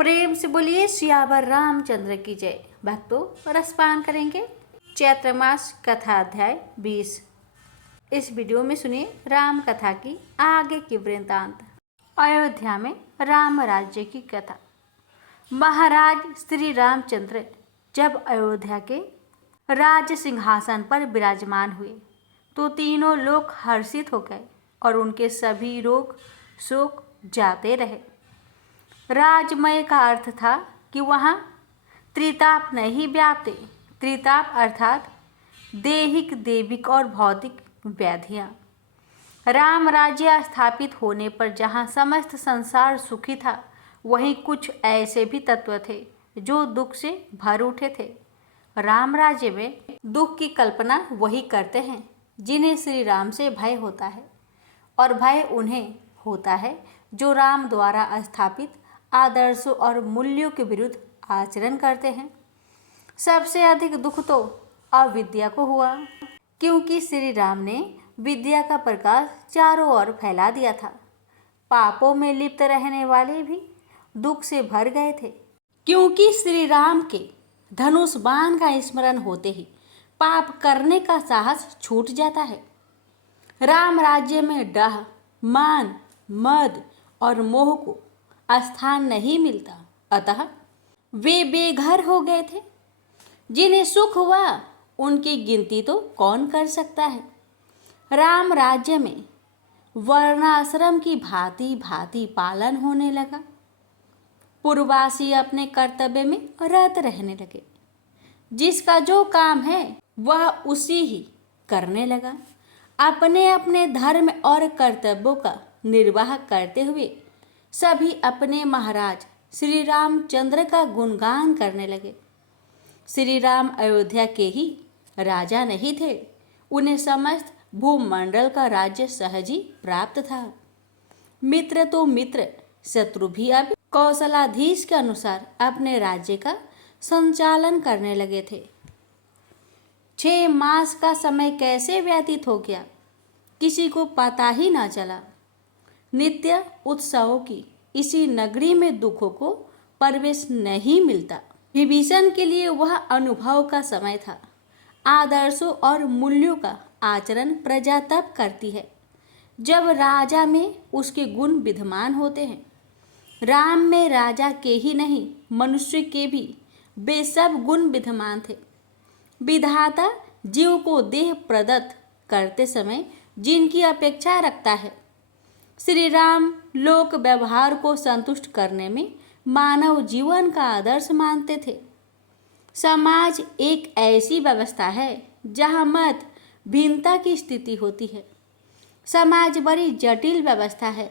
प्रेम से बोलिए सियावर रामचंद्र की जय। भक्तों, रसपान करेंगे चैत्र मास कथा अध्याय 20। इस वीडियो में सुनिए राम कथा की आगे की वृत्तांत। अयोध्या में राम राज्य की कथा। महाराज श्री रामचंद्र जब अयोध्या के राज सिंहासन पर विराजमान हुए तो तीनों लोग हर्षित हो गए और उनके सभी रोग शोक जाते रहे। राजमय का अर्थ था कि वहाँ त्रिताप नहीं व्यापते। त्रिताप अर्थात दैहिक, देविक और भौतिक व्याधियाँ। राम राज्य स्थापित होने पर जहाँ समस्त संसार सुखी था, वहीं कुछ ऐसे भी तत्व थे जो दुख से भर उठे थे। राम राज्य में दुख की कल्पना वही करते हैं जिन्हें श्री राम से भय होता है, और भय उन्हें होता है जो राम द्वारा स्थापित आदर्शों और मूल्यों के विरुद्ध आचरण करते हैं। सबसे अधिक दुख तो अविद्या को हुआ, क्योंकि श्री राम ने विद्या का प्रकाश चारों ओर फैला दिया था। पापों में लिप्त रहने वाले भी दुख से भर गए थे, क्योंकि श्री राम के धनुष बाण का स्मरण होते ही पाप करने का साहस छूट जाता है। राम राज्य में डाह, मान, मद और मोह को स्थान नहीं मिलता, अतः वे बेघर हो गए थे। जिन्हें सुख हुआ उनकी गिनती तो कौन कर सकता है। राम राज्य में वर्णाश्रम की भांति भांति पालन होने लगा। पूर्ववासी अपने कर्तव्य में रत रहने लगे। जिसका जो काम है वह उसी ही करने लगा। अपने अपने धर्म और कर्तव्यों का निर्वाह करते हुए सभी अपने महाराज श्री रामचंद्र का गुणगान करने लगे। श्री राम अयोध्या के ही राजा नहीं थे, उन्हें समस्त भूमंडल का राज्य सहज ही प्राप्त था। मित्र तो मित्र, शत्रु भी अब कौशलाधीश के अनुसार अपने राज्य का संचालन करने लगे थे। 6 मास का समय कैसे व्यतीत हो गया, किसी को पता ही ना चला। नित्य उत्सवों की इसी नगरी में दुखों को प्रवेश नहीं मिलता। विभीषण के लिए वह अनुभव का समय था। आदर्शों और मूल्यों का आचरण प्रजा तब करती है जब राजा में उसके गुण विद्यमान होते हैं। राम में राजा के ही नहीं, मनुष्य के भी वे सब गुण विद्यमान थे। विधाता जीव को देह प्रदत्त करते समय जिनकी अपेक्षा रखता है, श्री राम लोक व्यवहार को संतुष्ट करने में मानव जीवन का आदर्श मानते थे। समाज एक ऐसी व्यवस्था है जहाँ मत भिन्नता की स्थिति होती है। समाज बड़ी जटिल व्यवस्था है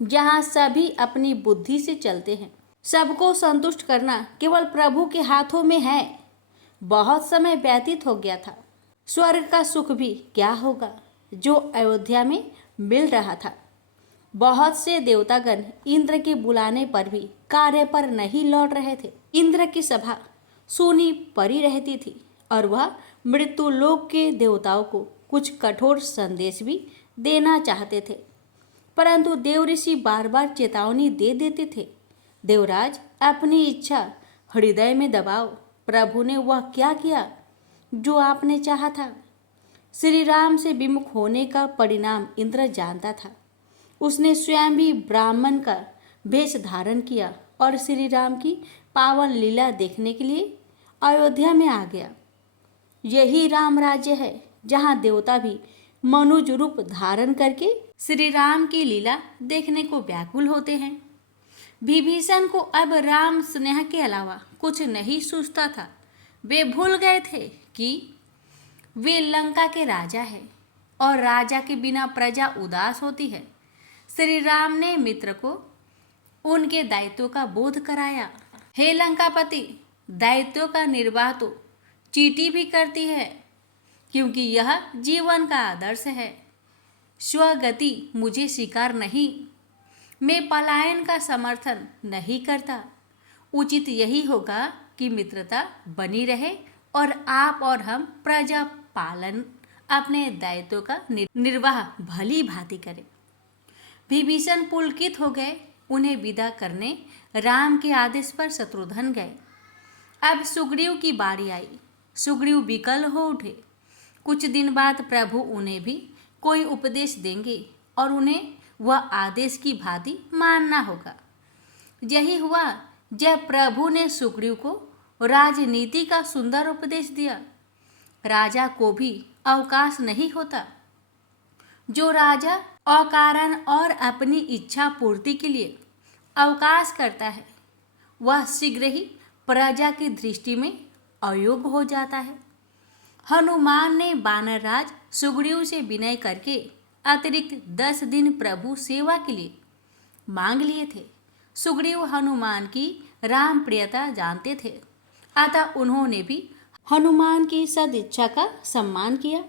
जहाँ सभी अपनी बुद्धि से चलते हैं। सबको संतुष्ट करना केवल प्रभु के हाथों में है। बहुत समय व्यतीत हो गया था। स्वर्ग का सुख भी क्या होगा जो अयोध्या में मिल रहा था। बहुत से देवतागण इंद्र के बुलाने पर भी कार्य पर नहीं लौट रहे थे। इंद्र की सभा सूनी पड़ी रहती थी और वह मृत्यु लोक के देवताओं को कुछ कठोर संदेश भी देना चाहते थे, परंतु देव ऋषि बार बार चेतावनी दे देते थे। देवराज, अपनी इच्छा हृदय में दबाओ। प्रभु ने वह क्या किया जो आपने चाहा था। श्री राम से विमुख होने का परिणाम इंद्र जानता था। उसने स्वयं भी ब्राह्मण का वेश धारण किया और श्री राम की पावन लीला देखने के लिए अयोध्या में आ गया। यही राम राज्य है जहाँ देवता भी मनुज रूप धारण करके श्री राम की लीला देखने को व्याकुल होते हैं। विभीषण को अब राम स्नेह के अलावा कुछ नहीं सूझता था। वे भूल गए थे कि वे लंका के राजा हैं और राजा के बिना प्रजा उदास होती है। श्री राम ने मित्र को उनके दायित्व का बोध कराया। हे लंकापति, दायित्व का निर्वाह तो चींटी भी करती है, क्योंकि यह जीवन का आदर्श है। स्वगति मुझे स्वीकार नहीं। मैं पलायन का समर्थन नहीं करता। उचित यही होगा कि मित्रता बनी रहे और आप और हम प्रजा पालन अपने दायित्व का निर्वाह भली भांति करें। विभीषण पुलकित हो गए। उन्हें विदा करने राम के आदेश पर शत्रुघ्न गए। अब सुग्रीव की बारी आई। सुग्रीव विकल हो उठे। कुछ दिन बाद प्रभु उन्हें भी कोई उपदेश देंगे और उन्हें वह आदेश की भांति मानना होगा। यही हुआ जब प्रभु ने सुग्रीव को राजनीति का सुंदर उपदेश दिया। राजा को भी अवकाश नहीं होता। जो राजा अकारण और अपनी इच्छा पूर्ति के लिए अवकाश करता है वह शीघ्र ही प्रजा की दृष्टि में अयोग्य हो जाता है। हनुमान ने वानर राज सुग्रीव से विनय करके अतिरिक्त 10 दिन प्रभु सेवा के लिए मांग लिए थे। सुग्रीव हनुमान की राम प्रियता जानते थे, अतः उन्होंने भी हनुमान की सदिच्छा का सम्मान किया।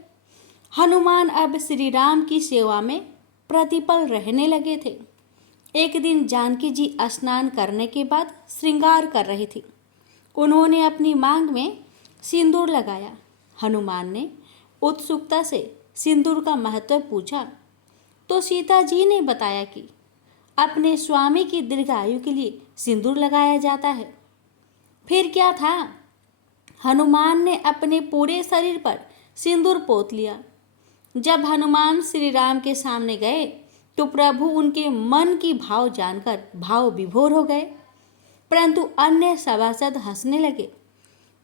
हनुमान अब श्री राम की सेवा में प्रतिपल रहने लगे थे। एक दिन जानकी जी स्नान करने के बाद श्रृंगार कर रही थी। उन्होंने अपनी मांग में सिंदूर लगाया। हनुमान ने उत्सुकता से सिंदूर का महत्व पूछा तो सीता जी ने बताया कि अपने स्वामी की दीर्घायु के लिए सिंदूर लगाया जाता है। फिर क्या था, हनुमान ने अपने पूरे शरीर पर सिंदूर पोत लिया। जब हनुमान श्री राम के सामने गए तो प्रभु उनके मन की भाव जानकर भाव विभोर हो गए, परंतु अन्य सभासद हंसने लगे।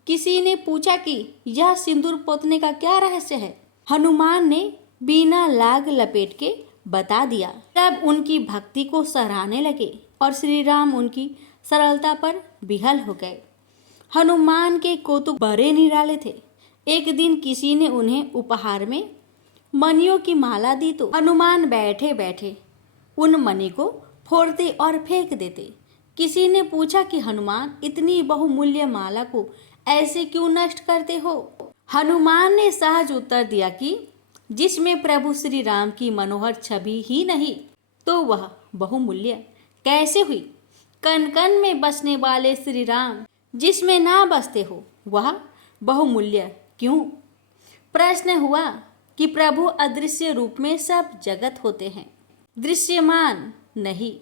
किसी ने पूछा कि यह सिंदूर पोतने का क्या रहस्य है। हनुमान ने बिना लाग लपेट के बता दिया। तब उनकी भक्ति को सराहने लगे और श्री राम उनकी सरलता पर विहल हो गए। हनुमान के कौतुक बड़े निराले थे। एक दिन किसी ने उन्हें उपहार में मणियों की माला दी तो हनुमान बैठे बैठे उन मणि को फोड़ते और फेंक देते। किसी ने पूछा कि हनुमान इतनी बहुमूल्य माला को ऐसे क्यों नष्ट करते हो। हनुमान ने सहज उत्तर दिया कि जिसमें प्रभु श्री राम की मनोहर छवि ही नहीं तो वह बहुमूल्य कैसे हुई। कण कण में बसने वाले श्री राम जिसमें ना बसते हो वह बहुमूल्य क्यों। प्रश्न हुआ कि प्रभु अदृश्य रूप में सब जगत होते हैं, दृश्यमान नहीं।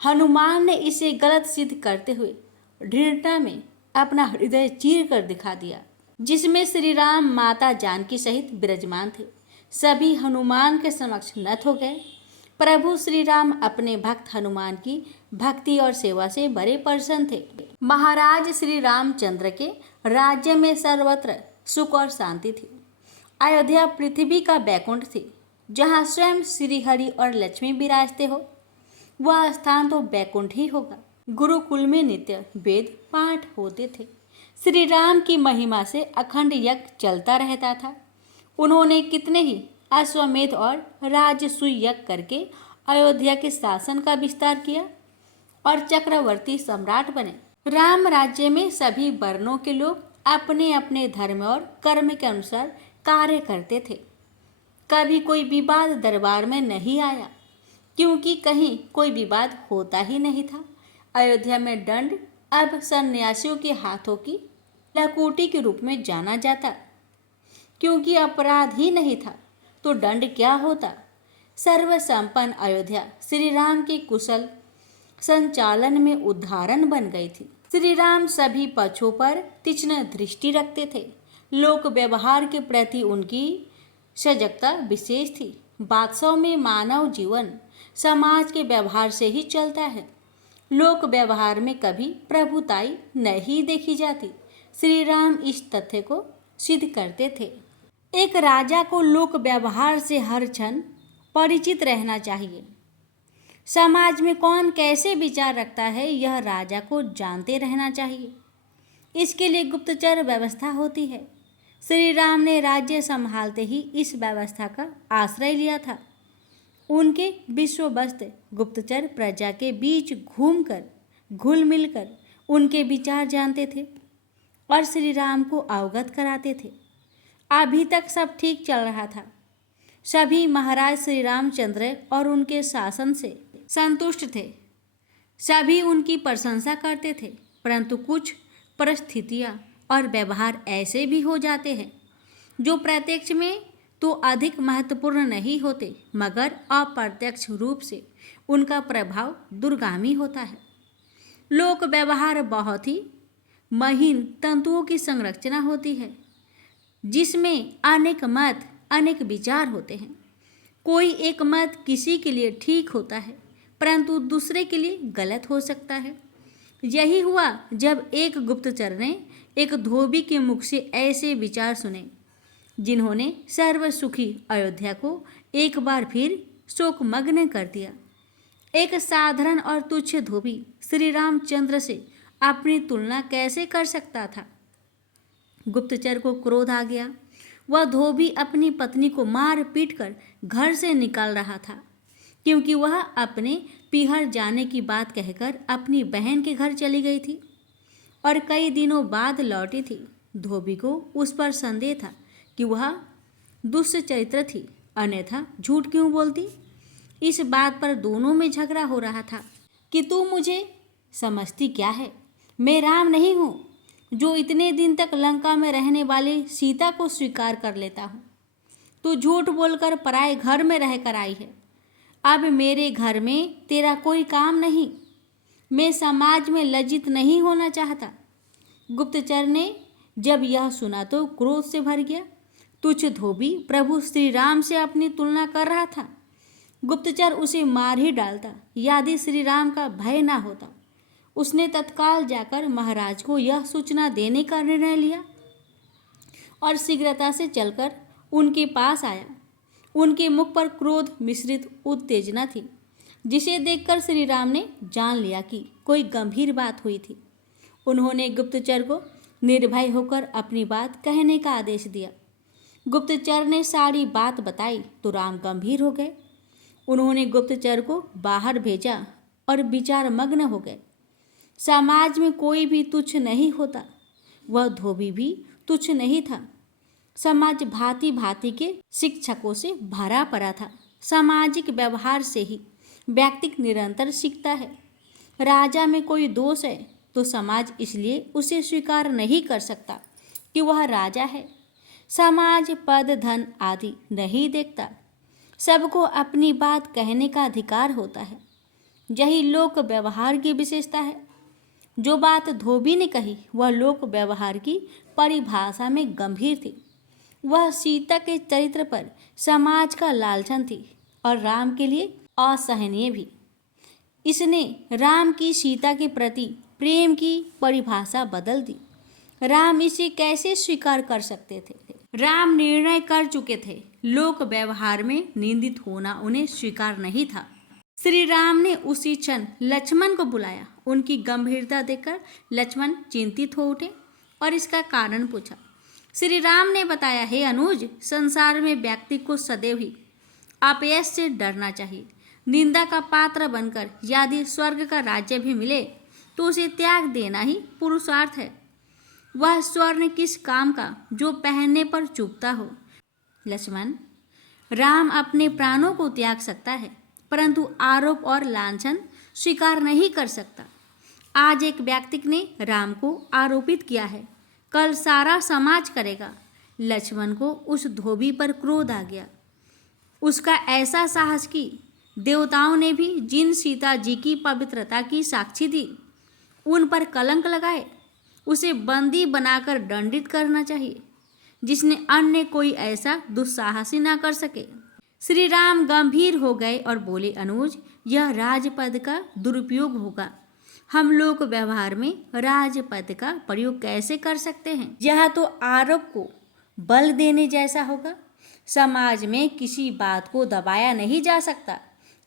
हनुमान ने इसे गलत सिद्ध करते हुए दृढ़ता में अपना हृदय चीर कर दिखा दिया, जिसमें श्री राम माता जानकी सहित विराजमान थे। सभी हनुमान के समक्ष नत हो गए। प्रभु श्री राम अपने भक्त हनुमान की भक्ति और सेवा से बड़े प्रसन्न थे। महाराज श्री रामचंद्र के राज्य में सर्वत्र सुख और शांति थी। अयोध्या पृथ्वी का बैकुंठ थी। जहाँ स्वयं श्री हरि और लक्ष्मी विराजते हो वह स्थान तो बैकुंठ ही होगा। गुरुकुल में नित्य वेद पाठ होते थे। श्री राम की महिमा से अखंड यज्ञ चलता रहता था। उन्होंने कितने ही अश्वमेध और राजसूय यज्ञ करके अयोध्या के शासन का विस्तार किया और चक्रवर्ती सम्राट बने। राम राज्य में सभी वर्णों के लोग अपने अपने धर्म और कर्म के अनुसार कार्य करते थे। कभी कोई विवाद दरबार में नहीं आया, क्योंकि कहीं कोई विवाद होता ही नहीं था। अयोध्या में दंड अब सन्यासियों के हाथों की लकूटी के रूप में जाना जाता, क्योंकि अपराध ही नहीं था तो दंड क्या होता। सर्वसंपन्न अयोध्या श्री राम के कुशल संचालन में उदाहरण बन गई थी। श्री राम सभी पक्षों पर तीक्ष्ण दृष्टि रखते थे। लोक व्यवहार के प्रति उनकी सजगता विशेष थी। वास्तव में मानव जीवन समाज के व्यवहार से ही चलता है। लोक व्यवहार में कभी प्रभुताई नहीं देखी जाती। श्री राम इस तथ्य को सिद्ध करते थे। एक राजा को लोक व्यवहार से हर क्षण परिचित रहना चाहिए। समाज में कौन कैसे विचार रखता है यह राजा को जानते रहना चाहिए। इसके लिए गुप्तचर व्यवस्था होती है। श्री राम ने राज्य संभालते ही इस व्यवस्था का आश्रय लिया था। उनके विश्वस्त गुप्तचर प्रजा के बीच घूमकर घुल मिलकर उनके विचार जानते थे और श्री राम को अवगत कराते थे। अभी तक सब ठीक चल रहा था। सभी महाराज श्री रामचंद्र और उनके शासन से संतुष्ट थे। सभी उनकी प्रशंसा करते थे, परंतु कुछ परिस्थितियां और व्यवहार ऐसे भी हो जाते हैं जो प्रत्यक्ष में तो अधिक महत्वपूर्ण नहीं होते, मगर अप्रत्यक्ष रूप से उनका प्रभाव दूरगामी होता है। लोक व्यवहार बहुत ही महीन तंतुओं की संरचना होती है, जिसमें अनेक मत, अनेक विचार होते हैं। कोई एक मत किसी के लिए ठीक होता है, परंतु दूसरे के लिए गलत हो सकता है। यही हुआ जब एक गुप्तचर ने एक धोबी के मुख से ऐसे विचार सुने, जिन्होंने सर्व सुखी अयोध्या को एक बार फिर शोकमग्न कर दिया। एक साधारण और तुच्छ धोबी श्री रामचंद्र से अपनी तुलना कैसे कर सकता था? गुप्तचर को क्रोध आ गया। वह धोबी अपनी पत्नी को मार पीट कर घर से निकाल रहा था, क्योंकि वह अपने पीहर जाने की बात कहकर अपनी बहन के घर चली गई थी और कई दिनों बाद लौटी थी। धोबी को उस पर संदेह था कि वह दुष्ट चरित्र थी, अन्यथा झूठ क्यों बोलती। इस बात पर दोनों में झगड़ा हो रहा था कि तू मुझे समझती क्या है? मैं राम नहीं हूँ, जो इतने दिन तक लंका में रहने वाली सीता को स्वीकार कर लेता हूँ। तू झूठ बोलकर पराए घर में रहकर आई है। अब मेरे घर में तेरा कोई काम नहीं। मैं समाज में लज्जित नहीं होना चाहता। गुप्तचर ने जब यह सुना तो क्रोध से भर गया। तुच्छ धोबी प्रभु श्री राम से अपनी तुलना कर रहा था। गुप्तचर उसे मार ही डालता यदि श्री राम का भय ना होता। उसने तत्काल जाकर महाराज को यह सूचना देने का निर्णय लिया और शीघ्रता से चलकर उनके पास आया। उनके मुख पर क्रोध मिश्रित उत्तेजना थी, जिसे देखकर श्री राम ने जान लिया कि कोई गंभीर बात हुई थी। उन्होंने गुप्तचर को निर्भय होकर अपनी बात कहने का आदेश दिया। गुप्तचर ने सारी बात बताई तो राम गंभीर हो गए। उन्होंने गुप्तचर को बाहर भेजा और विचार मग्न हो गए। समाज में कोई भी तुच्छ नहीं होता। वह धोबी भी तुच्छ नहीं था। समाज भांति भांति के शिक्षकों से भरा पड़ा था। सामाजिक व्यवहार से ही व्यक्ति निरंतर सीखता है। राजा में कोई दोष है तो समाज इसलिए उसे स्वीकार नहीं कर सकता कि वह राजा है। समाज पद, धन आदि नहीं देखता। सबको अपनी बात कहने का अधिकार होता है। यही लोक व्यवहार की विशेषता है। जो बात धोबी ने कही वह लोक व्यवहार की परिभाषा में गंभीर थी। वह सीता के चरित्र पर समाज का लांछन थी और राम के लिए असहनीय भी। इसने राम की सीता के प्रति प्रेम की परिभाषा बदल दी। राम इसे कैसे स्वीकार कर सकते थे? राम निर्णय कर चुके थे। लोक व्यवहार में निंदित होना उन्हें स्वीकार नहीं था। श्री राम ने उसी क्षण लक्ष्मण को बुलाया। उनकी गंभीरता देखकर लक्ष्मण चिंतित हो उठे और इसका कारण पूछा। श्री राम ने बताया, हे अनुज, संसार में व्यक्ति को सदैव ही अपयश से डरना चाहिए। निंदा का पात्र बनकर यदि स्वर्ग का राज्य भी मिले तो उसे त्याग देना ही पुरुषार्थ है। वह स्वर्ण किस काम का जो पहनने पर चुभता हो। लक्ष्मण, राम अपने प्राणों को त्याग सकता है, परंतु आरोप और लांछन स्वीकार नहीं कर सकता। आज एक व्यक्ति ने राम को आरोपित किया है, कल सारा समाज करेगा। लक्ष्मण को उस धोबी पर क्रोध आ गया। उसका ऐसा साहस कि देवताओं ने भी जिन सीता जी की पवित्रता की साक्षी दी उन पर कलंक लगाए। उसे बंदी बनाकर दंडित करना चाहिए, जिसने अन्य कोई ऐसा दुस्साहसी ना कर सके। श्री राम गंभीर हो गए और बोले, अनुज, यह राजपद का दुरुपयोग होगा। हम लोग व्यवहार में राजपद का प्रयोग कैसे कर सकते हैं? यह तो आरोप को बल देने जैसा होगा। समाज में किसी बात को दबाया नहीं जा सकता।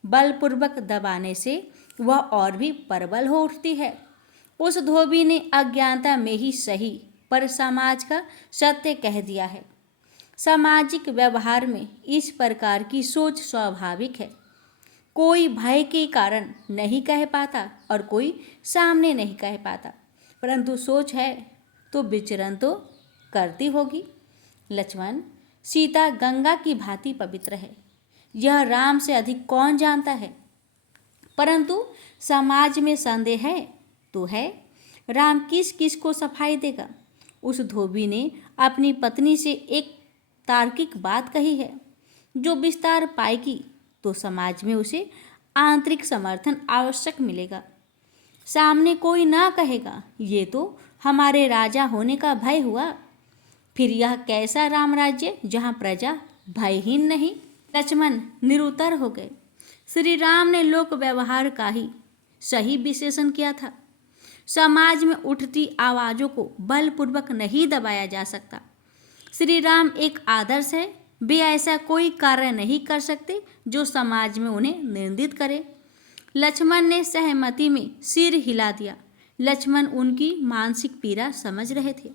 बलपूर्वक दबाने से वह और भी प्रबल हो उठती है। उस धोबी ने अज्ञानता में ही सही पर समाज का सत्य कह दिया है। सामाजिक व्यवहार में इस प्रकार की सोच स्वाभाविक है। कोई भय के कारण नहीं कह पाता और कोई सामने नहीं कह पाता, परंतु सोच है तो विचरण तो करती होगी। लक्ष्मण, सीता गंगा की भांति पवित्र है, यह राम से अधिक कौन जानता है। परंतु समाज में संदेह है तो है, राम किस किस को सफाई देगा। उस धोबी ने अपनी पत्नी से एक तार्किक बात कही है। जो विस्तार पाएगी तो समाज में उसे आंतरिक समर्थन आवश्यक मिलेगा। सामने कोई ना कहेगा, ये तो हमारे राजा होने का भय हुआ। फिर यह कैसा राम राज्य जहाँ प्रजा भयहीन नहीं। लक्ष्मण निरुत्तर हो गए। श्री राम ने लोक व्यवहार का ही सही विश्लेषण किया था। समाज में उठती आवाज़ों को बलपूर्वक नहीं दबाया जा सकता। श्री राम एक आदर्श है, वे ऐसा कोई कार्य नहीं कर सकते जो समाज में उन्हें निंदित करे। लक्ष्मण ने सहमति में सिर हिला दिया। लक्ष्मण उनकी मानसिक पीड़ा समझ रहे थे।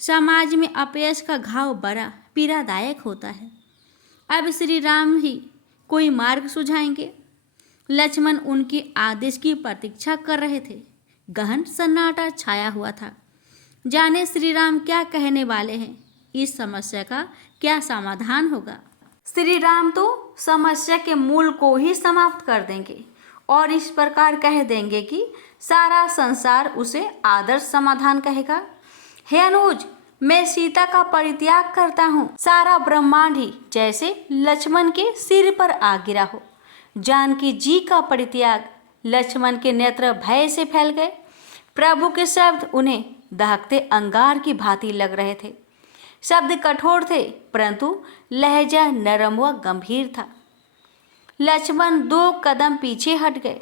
समाज में अपयश का घाव बड़ा पीड़ादायक होता है। अब श्री राम ही कोई मार्ग सुझाएंगे। लक्ष्मण उनके आदेश की प्रतीक्षा कर रहे थे। गहन सन्नाटा छाया हुआ था। जाने श्री राम क्या कहने वाले हैं, इस समस्या का क्या समाधान होगा। श्री राम तो समस्या के मूल को ही समाप्त कर देंगे और इस प्रकार कह देंगे कि सारा संसार उसे आदर्श समाधान कहेगा। हे अनुज, मैं सीता का परित्याग करता हूँ। सारा ब्रह्मांड ही जैसे लक्ष्मण के सिर पर आ गिरा हो। जानकी जी का परित्याग। लक्ष्मण के नेत्र भय से फैल गए। प्रभु के शब्द उन्हें दहकते अंगार की भांति लग रहे थे। शब्द कठोर थे परंतु लहजा नरम व गंभीर था। लक्ष्मण 2 कदम पीछे हट गए।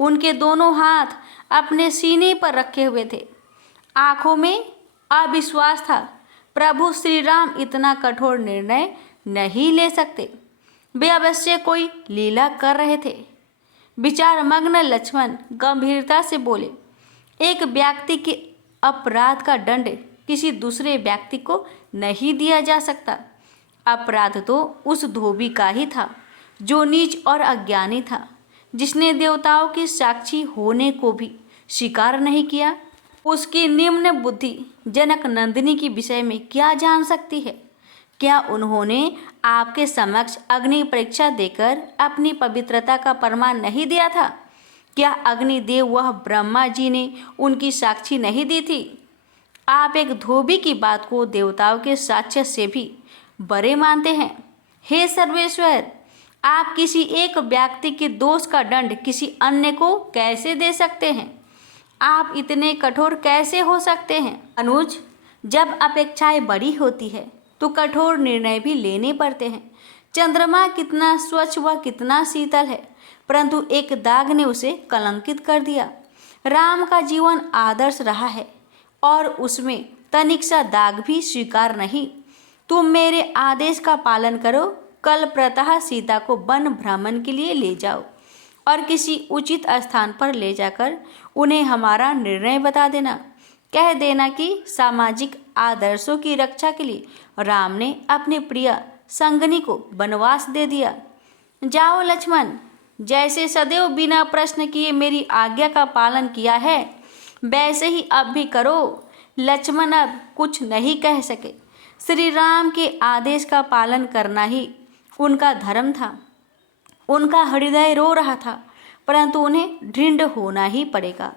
उनके दोनों हाथ अपने सीने पर रखे हुए थे। आंखों में अविश्वास था। प्रभु श्री राम इतना कठोर निर्णय नहीं ले सकते। वे अवश्य कोई लीला कर रहे थे। विचार मग्न लक्ष्मण गंभीरता से बोले, एक व्यक्ति के अपराध का दंड किसी दूसरे व्यक्ति को नहीं दिया जा सकता। अपराध तो उस धोबी का ही था जो नीच और अज्ञानी था, जिसने देवताओं की साक्षी होने को भी स्वीकार नहीं किया। उसकी निम्न बुद्धि जनक नंदिनी के विषय में क्या जान सकती है? क्या उन्होंने आपके समक्ष अग्नि परीक्षा देकर अपनी पवित्रता का प्रमाण नहीं दिया था? क्या अग्निदेव वह ब्रह्मा जी ने उनकी साक्षी नहीं दी थी? आप एक धोबी की बात को देवताओं के साक्ष्य से भी बड़े मानते हैं। हे सर्वेश्वर, आप किसी एक व्यक्ति के दोष का दंड किसी अन्य को कैसे दे सकते हैं? आप इतने कठोर कैसे हो सकते हैं? अनुज, जब अपेक्षाएं बड़ी होती है तो कठोर निर्णय भी लेने पड़ते हैं। चंद्रमा कितना स्वच्छ व कितना शीतल है, परंतु एक दाग ने उसे कलंकित कर दिया। राम का जीवन आदर्श रहा है और उसमें तनिक सा दाग भी स्वीकार नहीं। तुम मेरे आदेश का पालन करो। कल प्रातः सीता को वन भ्रमण के लिए ले जाओ और किसी उचित स्थान पर ले जाकर उन्हें हमारा निर्णय बता देना। कह देना कि सामाजिक आदर्शों की रक्षा के लिए राम ने अपने प्रिय संगनी को वनवास दे दिया। जाओ लक्ष्मण, जैसे सदैव बिना प्रश्न किए मेरी आज्ञा का पालन किया है, वैसे ही अब भी करो। लक्ष्मण अब कुछ नहीं कह सके। श्री राम के आदेश का पालन करना ही उनका धर्म था। उनका हृदय रो रहा था, परंतु उन्हें दृढ़ होना ही पड़ेगा।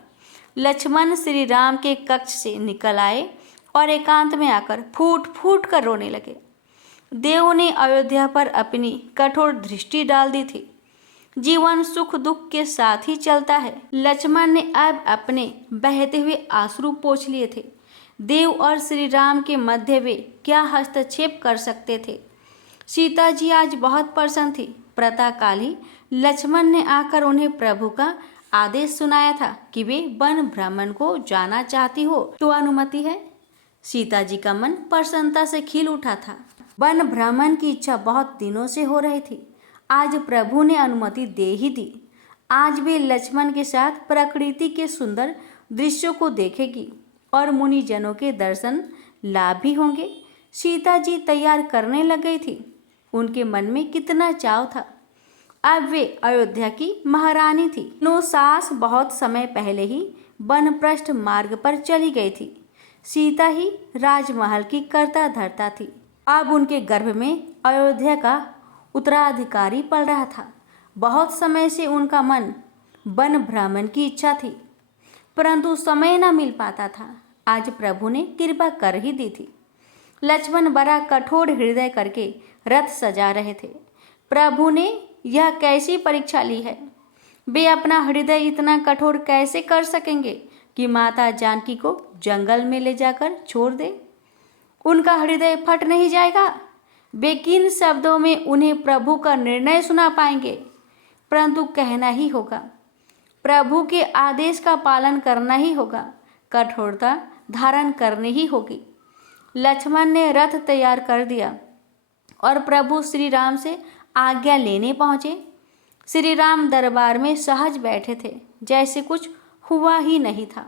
लक्ष्मण श्री राम के कक्ष से निकल आए और एकांत में आकर फूट फूट कर रोने लगे। देव ने अयोध्या पर अपनी कठोर दृष्टि डाल दी थी। जीवन सुख दुख के साथ ही चलता है। लक्ष्मण ने अब अपने बहते हुए आंसू पोंछ लिए थे। देव और श्री राम के मध्य वे क्या हस्तक्षेप कर सकते थे? सीता जी आज बहुत प्रसन्न थी। प्रातःकाल ही लक्ष्मण ने आकर उन्हें प्रभु का आदेश सुनाया था कि वे वन भ्रमण को जाना चाहती हो तो अनुमति है। सीता जी का मन प्रसन्नता से खिल उठा था। वन भ्रमण की इच्छा बहुत दिनों से हो रही थी। आज प्रभु ने अनुमति दे ही दी। आज वे लक्ष्मण के साथ प्रकृति के सुंदर दृश्यों को देखेगी और मुनिजनों के दर्शन लाभ भी होंगे। सीता जी तैयार करने लग गई थी। उनके मन में कितना चाव था। अब वे अयोध्या की महारानी थी। नो सास बहुत समय पहले ही वनप्रस्थ मार्ग पर चली गई थी। सीता ही राजमहल की कर्ता धर्ता थी। अब उनके गर्भ में अयोध्या का उत्तराधिकारी पल रहा था। बहुत समय से उनका मन वन भ्रमण की इच्छा थी, परंतु समय न मिल पाता था। आज प्रभु ने कृपा कर ही दी थी। लक्ष्मण बड़ा कठोर हृदय करके रथ सजा रहे थे। प्रभु ने यह कैसी परीक्षा ली है? वे अपना हृदय इतना कठोर कैसे कर सकेंगे कि माता जानकी को जंगल में ले जाकर छोड़ दे? उनका हृदय फट नहीं जाएगा? वे किन शब्दों में उन्हें प्रभु का निर्णय सुना पाएंगे? परंतु कहना ही होगा, प्रभु के आदेश का पालन करना ही होगा, कठोरता धारण करनी ही होगी। लक्ष्मण ने रथ तैयार कर दिया और प्रभु श्री राम से आज्ञा लेने पहुँचे। श्री राम दरबार में सहज बैठे थे, जैसे कुछ हुआ ही नहीं था।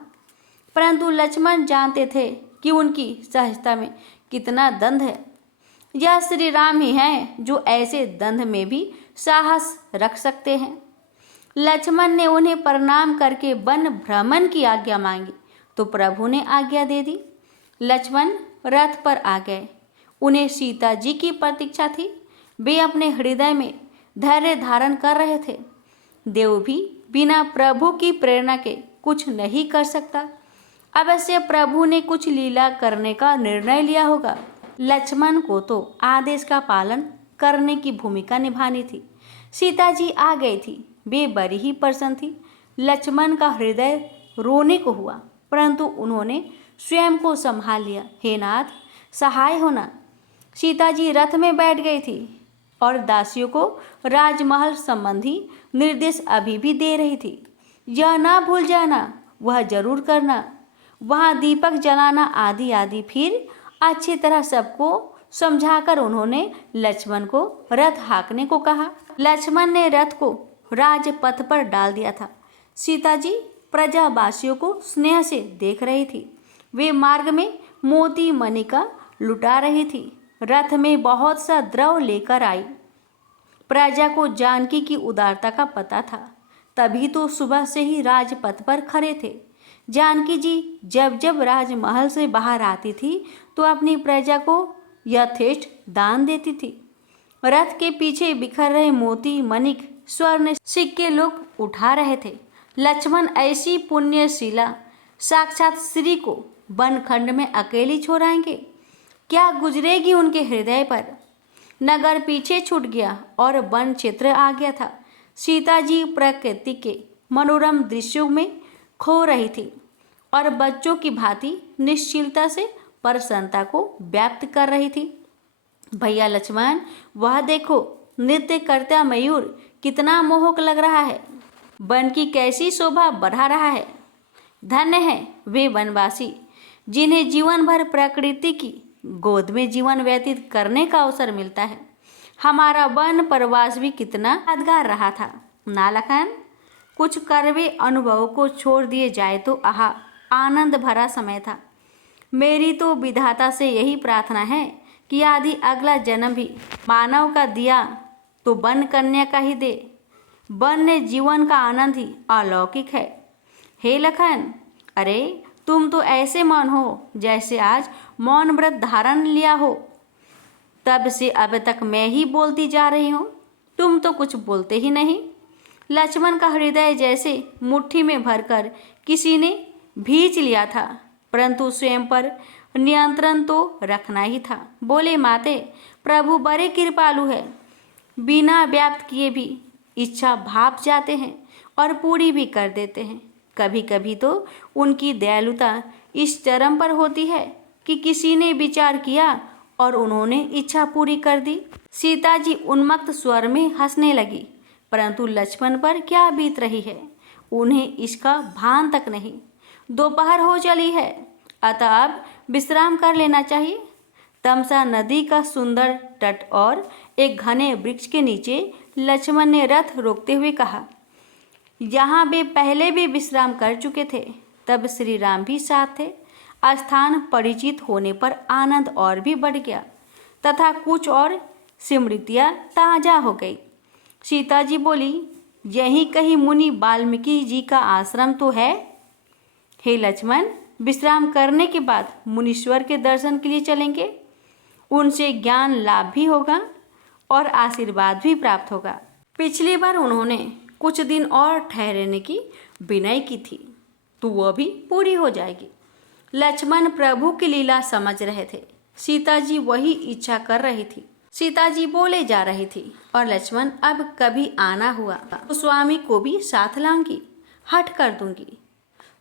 परंतु लक्ष्मण जानते थे कि उनकी सहजता में कितना दंड है। यह श्री राम ही हैं जो ऐसे दंड में भी साहस रख सकते हैं। लक्ष्मण ने उन्हें प्रणाम करके वन भ्रमण की आज्ञा मांगी तो प्रभु ने आज्ञा दे दी। लक्ष्मण रथ पर आ गए। उन्हें सीता जी की प्रतीक्षा थी। वे अपने हृदय में धैर्य धारण कर रहे थे। देव भी बिना प्रभु की प्रेरणा के कुछ नहीं कर सकता। अवश्य प्रभु ने कुछ लीला करने का निर्णय लिया होगा। लक्ष्मण को तो आदेश का पालन करने की भूमिका निभानी थी। सीता जी आ गई थी। वे बड़ी ही प्रसन्न थी। लक्ष्मण का हृदय रोने को हुआ, परंतु उन्होंने स्वयं को संभाल लिया। हे नाथ, सहाय होना। सीता जी रथ में बैठ गई थी और दासियों को राजमहल संबंधी निर्देश अभी भी दे रही थी। यह ना भूल जाना, वह जरूर करना, वहाँ दीपक जलाना आदि आदि। फिर अच्छी तरह सबको समझाकर उन्होंने लक्ष्मण को रथ हाँकने को कहा। लक्ष्मण ने रथ को राजपथ पर डाल दिया था। सीता जी प्रजावासियों को स्नेह से देख रही थी। वे मार्ग में मोती मणिका लुटा रही थी। रथ में बहुत सा द्रव लेकर आई। प्रजा को जानकी की उदारता का पता था, तभी तो सुबह से ही राजपथ पर खड़े थे। जानकी जी जब जब राजमहल से बाहर आती थी तो अपनी प्रजा को यथेष्ट दान देती थी। रथ के पीछे बिखर रहे मोती मणिक स्वर्ण सिक्के लोग उठा रहे थे। लक्ष्मण ऐसी पुण्यशीला साक्षात श्री को बनखंड में अकेली छोड़ाएंगे? क्या गुजरेगी उनके हृदय पर? नगर पीछे छूट गया और वन क्षेत्र आ गया था। सीता जी प्रकृति के मनोरम दृश्यों में खो रही थी और बच्चों की भांति निश्चिलता से प्रसन्नता को व्याप्त कर रही थी। भैया लक्ष्मण, वह देखो, नृत्य करता मयूर कितना मोहक लग रहा है। वन की कैसी शोभा बढ़ा रहा है। धन्य है वे वनवासी जिन्हें जीवन भर प्रकृति की गोद में जीवन व्यतीत करने का अवसर मिलता है। हमारा वन प्रवास भी कितना यादगार रहा था ना लखन? कुछ कड़वे अनुभवों को छोड़ दिए जाए तो आहा, आनंद भरा समय था। मेरी तो विधाता से यही प्रार्थना है कि यदि अगला जन्म भी मानव का दिया तो वन कन्या का ही दे। वन्य जीवन का आनंद ही अलौकिक है। हे लखन, अरे तुम तो ऐसे मौन हो जैसे आज मौन व्रत धारण लिया हो। तब से अब तक मैं ही बोलती जा रही हूँ, तुम तो कुछ बोलते ही नहीं। लक्ष्मण का हृदय जैसे मुट्ठी में भरकर किसी ने भींच लिया था, परंतु स्वयं पर नियंत्रण तो रखना ही था। बोले, माते, प्रभु बड़े कृपालु है, बिना व्याप्त किए भी इच्छा भाप जाते हैं और पूरी भी कर देते हैं। कभी कभी तो उनकी दयालुता इस चरम पर होती है कि किसी ने विचार किया और उन्होंने इच्छा पूरी कर दी। सीता जी उन्मत्त स्वर में हंसने लगी, परंतु लक्ष्मण पर क्या बीत रही है उन्हें इसका भान तक नहीं। दोपहर हो चली है, अतः अब विश्राम कर लेना चाहिए। तमसा नदी का सुंदर तट और एक घने वृक्ष के नीचे लक्ष्मण ने रथ रोकते हुए कहा। यहाँ वे पहले भी विश्राम कर चुके थे, तब श्री राम भी साथ थे। स्थान परिचित होने पर आनंद और भी बढ़ गया तथा कुछ और स्मृतियाँ ताजा हो गई। सीता जी बोली, यहीं कहीं मुनि वाल्मीकि जी का आश्रम तो है। हे लक्ष्मण, विश्राम करने के बाद मुनीश्वर के दर्शन के लिए चलेंगे। उनसे ज्ञान लाभ भी होगा और आशीर्वाद भी प्राप्त होगा। पिछली बार उन्होंने कुछ दिन और ठहरने की विनय की थी, तो वह भी पूरी हो जाएगी। लक्ष्मण प्रभु की लीला समझ रहे थे। सीता जी वही इच्छा कर रही थी। सीता जी बोले जा रही थी, और लक्ष्मण अब कभी आना हुआ तो स्वामी को भी साथ लाऊंगी, हट कर दूंगी,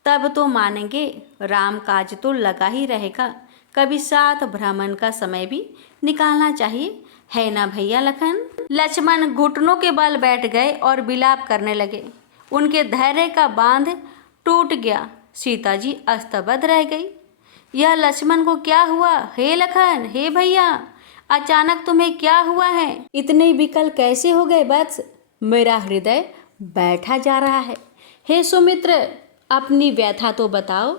तब तो मानेंगे। राम काज तो लगा ही रहेगा, कभी साथ भ्रमण का समय भी निकालना चाहिए, है ना भैया लखन। लक्ष्मण घुटनों के बल बैठ गए और विलाप करने लगे। उनके धैर्य का बांध टूट गया। सीता जी अस्तबद्ध रह गई। यह लक्ष्मण को क्या हुआ? हे लखन, हे भैया, अचानक तुम्हें क्या हुआ है? इतने विकल कैसे हो गए वत्स? मेरा हृदय बैठा जा रहा है। हे सुमित्र, अपनी व्यथा तो बताओ।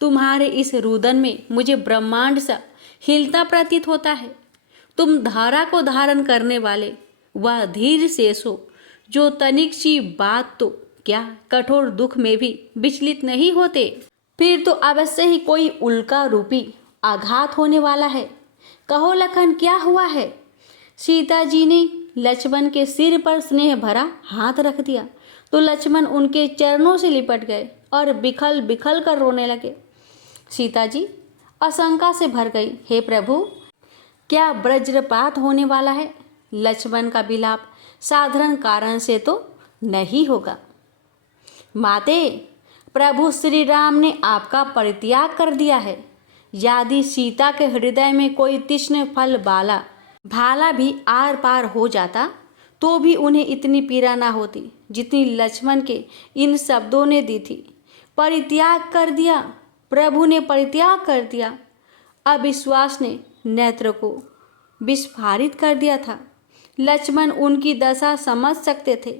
तुम्हारे इस रुदन में मुझे ब्रह्मांड सा हिलता प्रतीत होता है। तुम धारा को धारण करने वाले वह धीर शेष हो, जो तनिक सी बात तो क्या कठोर दुख में भी विचलित नहीं होते। फिर तो अवश्य ही कोई उल्का रूपी आघात होने वाला है। कहो लखन, क्या हुआ है? सीता जी ने लक्ष्मण के सिर पर स्नेह भरा हाथ रख दिया तो लक्ष्मण उनके चरणों से लिपट गए और बिखल बिखल कर रोने लगे। सीता जी आशंका से भर गई। हे प्रभु, क्या वज्रपात होने वाला है? लक्ष्मण का विलाप साधारण कारण से तो नहीं होगा। माते, प्रभु श्री राम ने आपका परित्याग कर दिया है। यदि सीता के हृदय में कोई तीक्ष्ण फल भाला भी आर पार हो जाता तो भी उन्हें इतनी पीड़ा ना होती जितनी लक्ष्मण के इन शब्दों ने दी थी। परित्याग कर दिया, प्रभु ने परित्याग कर दिया। अविश्वास ने नेत्र को विस्फारित कर दिया था। लक्ष्मण उनकी दशा समझ सकते थे,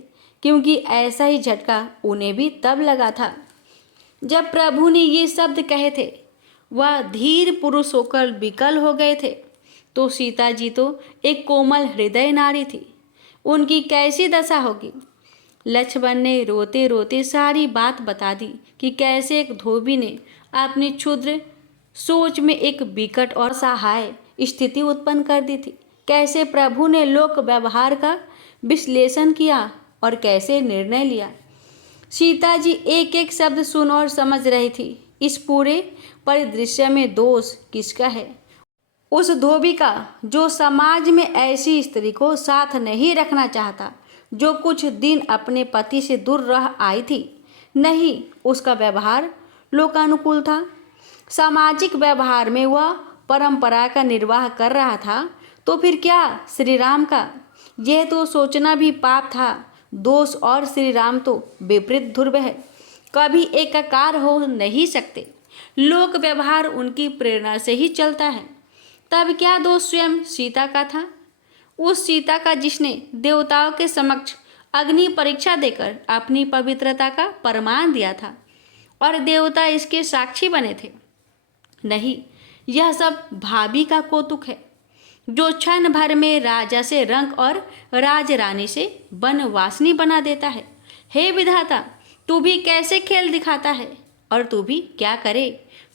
क्योंकि ऐसा ही झटका उन्हें भी तब लगा था जब प्रभु ने ये शब्द कहे थे। वह धीर पुरुष होकर विकल हो गए थे, तो सीता जी तो एक कोमल हृदय नारी थी, उनकी कैसी दशा होगी। लक्ष्मण ने रोते रोते सारी बात बता दी कि कैसे एक धोबी ने अपनी क्षुद्र सोच में एक विकट और सहाय स्थिति उत्पन्न कर दी थी, कैसे प्रभु ने लोक व्यवहार का विश्लेषण किया और कैसे निर्णय लिया। सीता जी एक एक शब्द सुन और समझ रही थी। इस पूरे परिदृश्य में दोष किसका है? उस धोबी का, जो समाज में ऐसी स्त्री को साथ नहीं रखना चाहता, जो कुछ दिन अपने पति से दूर रह आई थी। नहीं, उसका व्यवहार लोकानुकूल था। सामाजिक व्यवहार में वह परंपरा का निर्वाह कर रहा था, तो फिर क्या श्री राम का? यह तो सोचना भी पाप था। दोष और श्री राम तो विपरीत ध्रुव है, कभी एकाकार हो नहीं सकते। लोक व्यवहार उनकी प्रेरणा से ही चलता है। तब क्या दोष स्वयं सीता का था? उस सीता का जिसने देवताओं के समक्ष अग्नि परीक्षा देकर अपनी पवित्रता का प्रमाण दिया था और देवता इसके साक्षी बने थे। नहीं, यह सब भाभी का कौतुक है, जो क्षण भर में राजा से रंक और राजरानी से बनवासनी बना देता है। हे विधाता, तू भी कैसे खेल दिखाता है, और तू भी क्या करे,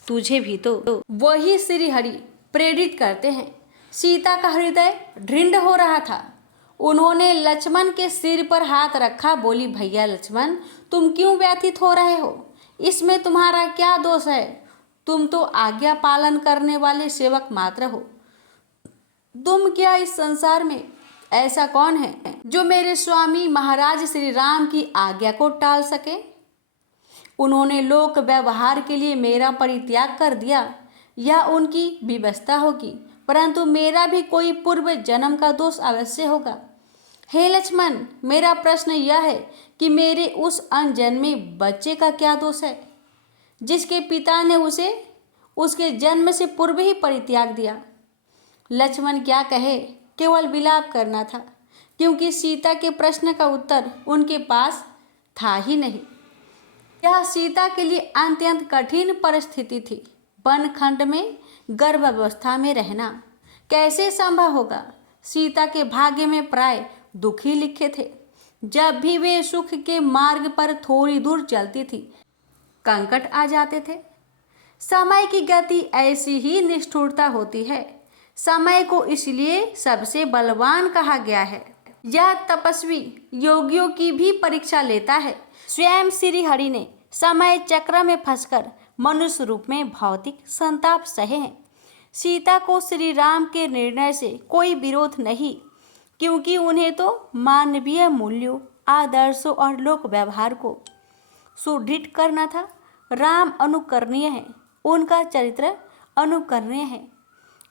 तुझे भी तो वही श्री हरि प्रेरित करते हैं। सीता का हृदय ढृंढ हो रहा था। उन्होंने लक्ष्मण के सिर पर हाथ रखा, बोली, भैया लक्ष्मण, तुम क्यों व्यथित हो रहे हो? इसमें तुम्हारा क्या दोष है? तुम तो आज्ञा पालन करने वाले सेवक मात्र हो। तुम क्या इस संसार में ऐसा कौन है जो मेरे स्वामी महाराज श्री राम की आज्ञा को टाल सके? उन्होंने लोक व्यवहार के लिए मेरा परित्याग कर दिया, यह उनकी विवशता होगी, परंतु मेरा भी कोई पूर्व जन्म का दोष अवश्य होगा। हे लक्ष्मण, मेरा प्रश्न यह है कि मेरे उस अनजन्मे बच्चे का क्या दोष है, जिसके पिता ने उसे उसके जन्म से पूर्व ही परित्याग दिया। लक्ष्मण क्या कहे, केवल विलाप करना था, क्योंकि सीता के प्रश्न का उत्तर उनके पास था ही नहीं। यह सीता के लिए अत्यंत कठिन परिस्थिति थी। वनखंड में गर्भावस्था में रहना कैसे संभव होगा? सीता के भाग्य में प्राय दुख ही लिखे थे। जब भी वे सुख के मार्ग पर थोड़ी दूर चलती थी, संकट आ जाते थे। समय की गति ऐसी ही निष्ठुरता होती है। समय को इसलिए सबसे बलवान कहा गया है। यह तपस्वी योगियों की भी परीक्षा लेता है। स्वयं श्री हरि ने समय चक्र में फंसकर मनुष्य रूप में भौतिक संताप सहे हैं। सीता को श्री राम के निर्णय से कोई विरोध नहीं, क्योंकि उन्हें तो मानवीय मूल्यों, आदर्शों और लोक व्यवहार को सुदृढ़ करना था। राम अनुकरणीय है, उनका चरित्र अनुकरणीय है।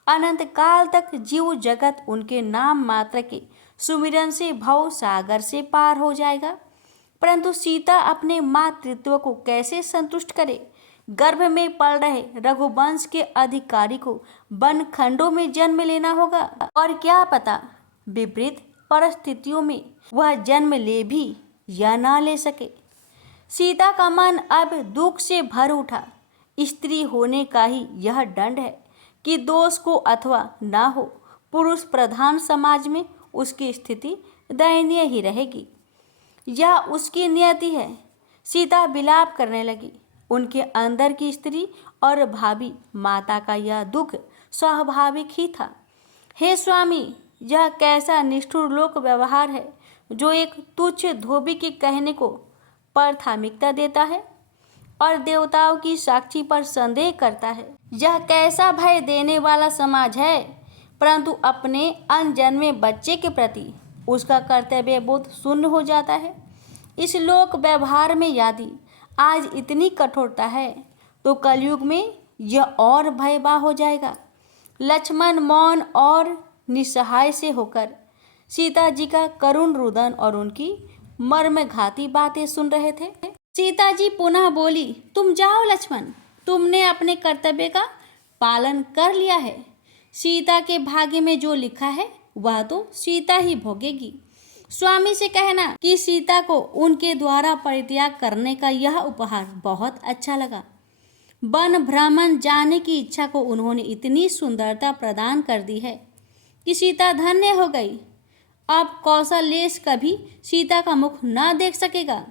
अनंत काल तक जीव जगत उनके नाम मात्र के सुमिरन से भव सागर से पार हो जाएगा। परंतु सीता अपने मातृत्व को कैसे संतुष्ट करे? गर्भ में पल रहे रघुवंश के अधिकारी को वन खंडों में जन्म लेना होगा, और क्या पता विपरीत परिस्थितियों में वह जन्म ले भी या ना ले सके। सीता का मन अब दुख से भर उठा। स्त्री होने का ही यह दंड है कि दोष को अथवा ना हो, पुरुष प्रधान समाज में उसकी स्थिति दयनीय ही रहेगी। यह उसकी नियति है। सीता विलाप करने लगी। उनके अंदर की स्त्री और भाभी माता का यह दुख स्वाभाविक ही था। हे स्वामी, यह कैसा निष्ठुर लोक व्यवहार है जो एक तुच्छ धोबी के कहने को प्राथमिकता देता है और देवताओं की साक्षी पर संदेह करता है। यह कैसा भय देने वाला समाज है, परंतु अपने अनजन्मे बच्चे के प्रति उसका कर्तव्य बोध शून्य हो जाता है। इस लोक व्यवहार में यदि आज इतनी कठोरता है तो कलयुग में यह और भयावह हो जाएगा। लक्ष्मण मौन और निस्सहाय से होकर सीता जी का करुण रुदन और उनकी मर्मघाती बातें सुन रहे थे। सीता जी पुनः बोली, तुम जाओ लक्ष्मण, तुमने अपने कर्तव्य का पालन कर लिया है। सीता के भाग्य में जो लिखा है वह तो सीता ही भोगेगी। स्वामी से कहना कि सीता को उनके द्वारा परित्याग करने का यह उपहार बहुत अच्छा लगा। वन भ्रमण जाने की इच्छा को उन्होंने इतनी सुंदरता प्रदान कर दी है कि सीता धन्य हो गई। अब कौशलेश कभी सीता का मुख न देख सकेगा।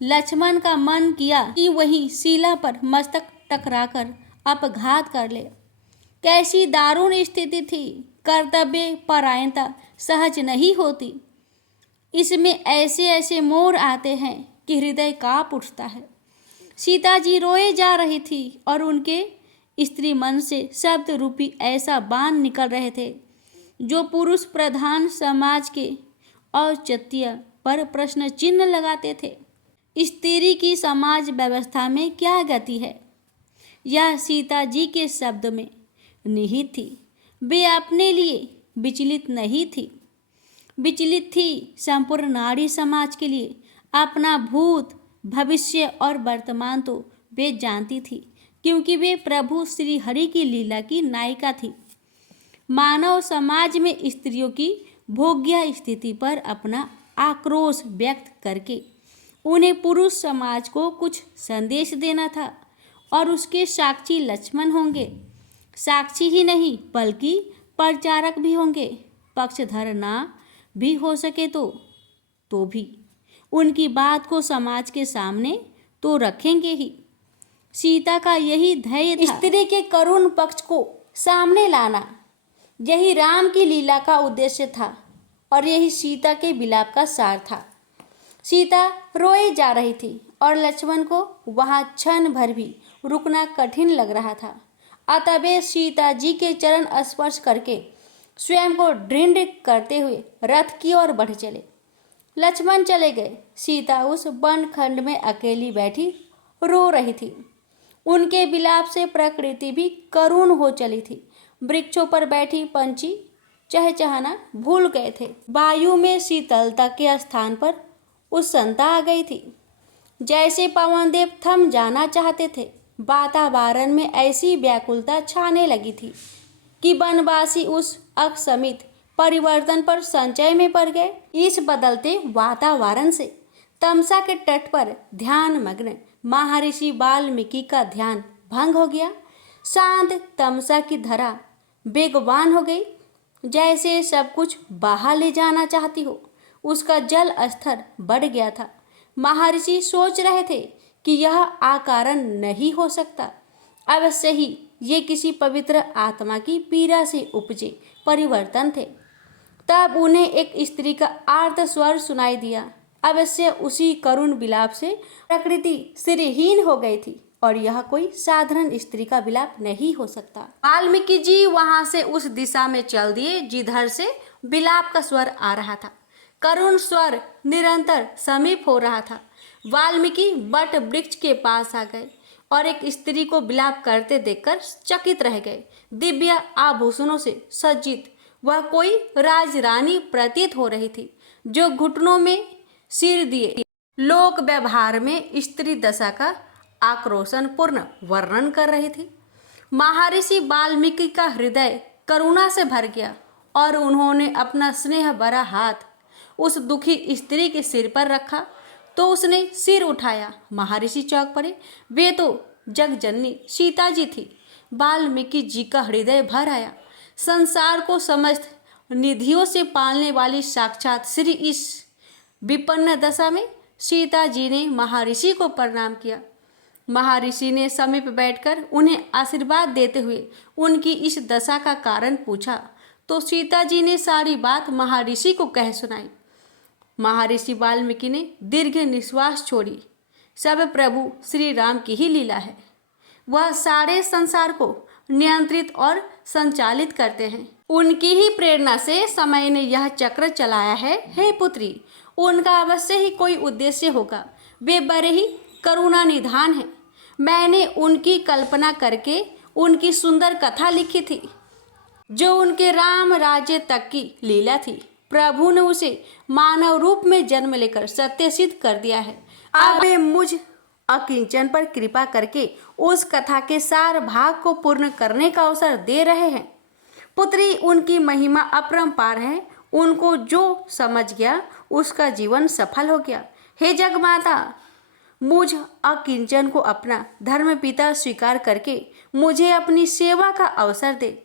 लक्ष्मण का मन किया कि वही शिला पर मस्तक टकराकर अपघात कर ले। कैसी दारुण स्थिति थी। कर्तव्य परायणता सहज नहीं होती। इसमें ऐसे ऐसे मोड़ आते हैं कि हृदय कांप उठता है। सीता जी रोए जा रही थी और उनके स्त्री मन से शब्द रूपी ऐसा बाण निकल रहे थे जो पुरुष प्रधान समाज के औचित्य पर प्रश्न चिन्ह लगाते थे। स्त्री की समाज व्यवस्था में क्या गति है, यह सीता जी के शब्द में निहित थी। वे अपने लिए विचलित नहीं थी, विचलित थी संपूर्ण नारी समाज के लिए। अपना भूत, भविष्य और वर्तमान तो वे जानती थी, क्योंकि वे प्रभु श्री हरि की लीला की नायिका थी। मानव समाज में स्त्रियों की भोग्य स्थिति पर अपना आक्रोश व्यक्त करके उन्हें पुरुष समाज को कुछ संदेश देना था, और उसके साक्षी लक्ष्मण होंगे। साक्षी ही नहीं बल्कि प्रचारक भी होंगे। पक्षधर ना भी हो सके तो भी उनकी बात को समाज के सामने तो रखेंगे ही। सीता का यही ध्येय था, स्त्री के करुण पक्ष को सामने लाना। यही राम की लीला का उद्देश्य था और यही सीता के विलाप का सार था। सीता रोए जा रही थी और लक्ष्मण को वहां क्षण भर भी रुकना कठिन लग रहा था। अतः वे सीता जी के चरण स्पर्श करके स्वयं को दृढ़ करते हुए रथ की ओर बढ़ चले। लक्ष्मण चले गए। सीता उस वन खंड में अकेली बैठी रो रही थी। उनके विलाप से प्रकृति भी करुण हो चली थी। वृक्षों पर बैठी पंछी चहचहाना भूल गए थे। वायु में शीतलता के स्थान पर उष्णता आ गई थी, जैसे पवन देव थम जाना चाहते थे। वातावरण में ऐसी व्याकुलता छाने लगी थी कि वनवासी उस अकस्मित परिवर्तन पर संचय में पड़ गए। इस बदलते वातावरण से तमसा के तट पर ध्यान मग्न महर्षि वाल्मीकि का ध्यान भंग हो गया। शांत तमसा की धरा बेगवान हो गई, जैसे सब कुछ बहा ले जाना चाहती हो। उसका जल स्तर बढ़ गया था। महर्षि सोच रहे थे कि यह अकारण नहीं हो सकता। अवश्य ही ये किसी पवित्र आत्मा की पीड़ा से उपजे परिवर्तन थे। तब उन्हें एक स्त्री का आर्त स्वर सुनाई दिया। अवश्य उसी करुण विलाप से प्रकृति सिरहीन हो गई थी और यह कोई साधारण स्त्री का विलाप नहीं हो सकता। वाल्मीकि जी वहां से उस दिशा में चल दिए जिधर से विलाप का स्वर आ रहा था। करुण स्वर निरंतर समीप हो रहा था। वाल्मीकि बट वृक्ष के पास आ गए और एक स्त्री को विलाप करते देखकर चकित रह गए। दिव्य आभूषणों से सज्जित वह कोई राजरानी प्रतीत हो रही थी, जो घुटनों में सिर दिए लोक व्यवहार में स्त्री दशा का आक्रोशनपूर्ण वर्णन कर रही थी। महर्षि वाल्मीकि का हृदय करुणा से भर गया और उन्होंने अपना स्नेह भरा हाथ उस दुखी स्त्री के सिर पर रखा तो उसने सिर उठाया। महर्षि चौंक पड़े। वे तो जगजननी सीता जी थी। वाल्मीकि जी का हृदय भर आया। संसार को समस्त निधियों से पालने वाली साक्षात श्री इस विपन्न दशा में सीता जी ने महर्षि को प्रणाम किया। महर्षि ने समीप बैठकर उन्हें आशीर्वाद देते हुए उनकी इस दशा का कारण पूछा तो सीता जी ने सारी बात महर्षि को कह सुनाई। महर्षि वाल्मीकि ने दीर्घ निश्वास छोड़ी। सब प्रभु श्री राम की ही लीला है। वह सारे संसार को नियंत्रित और संचालित करते हैं। उनकी ही प्रेरणा से समय ने यह चक्र चलाया है। हे पुत्री, उनका अवश्य ही कोई उद्देश्य होगा। वे बड़े ही करुणा निधान हैं। मैंने उनकी कल्पना करके उनकी सुंदर कथा लिखी थी, जो उनके राम राज्य तक की लीला थी। प्रभु ने उसे मानव रूप में जन्म लेकर सत्य सिद्ध कर दिया है। अब वे मुझ अकिंचन पर कृपा करके उस कथा के सार भाग को पूर्ण करने का अवसर दे रहे हैं। पुत्री, उनकी महिमा अपरंपार है। उनको जो समझ गया उसका जीवन सफल हो गया। हे जगमाता, मुझ अकिंचन को अपना धर्म पिता स्वीकार करके मुझे अपनी सेवा का अवसर दे।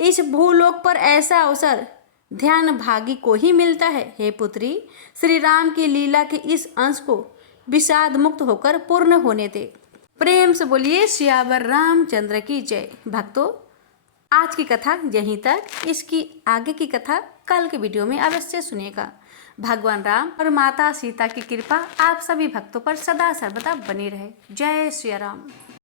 इस भूलोक पर ऐसा अवसर ध्यान भागी को ही मिलता है। हे पुत्री, श्री राम की लीला के इस अंश को विषाद मुक्त होकर पूर्ण होने दे। प्रेम से बोलिए सियावर रामचंद्र की जय। भक्तों, आज की कथा यहीं तक। इसकी आगे की कथा कल के वीडियो में अवश्य सुनिएगा। भगवान राम और माता सीता की कृपा आप सभी भक्तों पर सदा सर्वदा बनी रहे। जय श्री राम।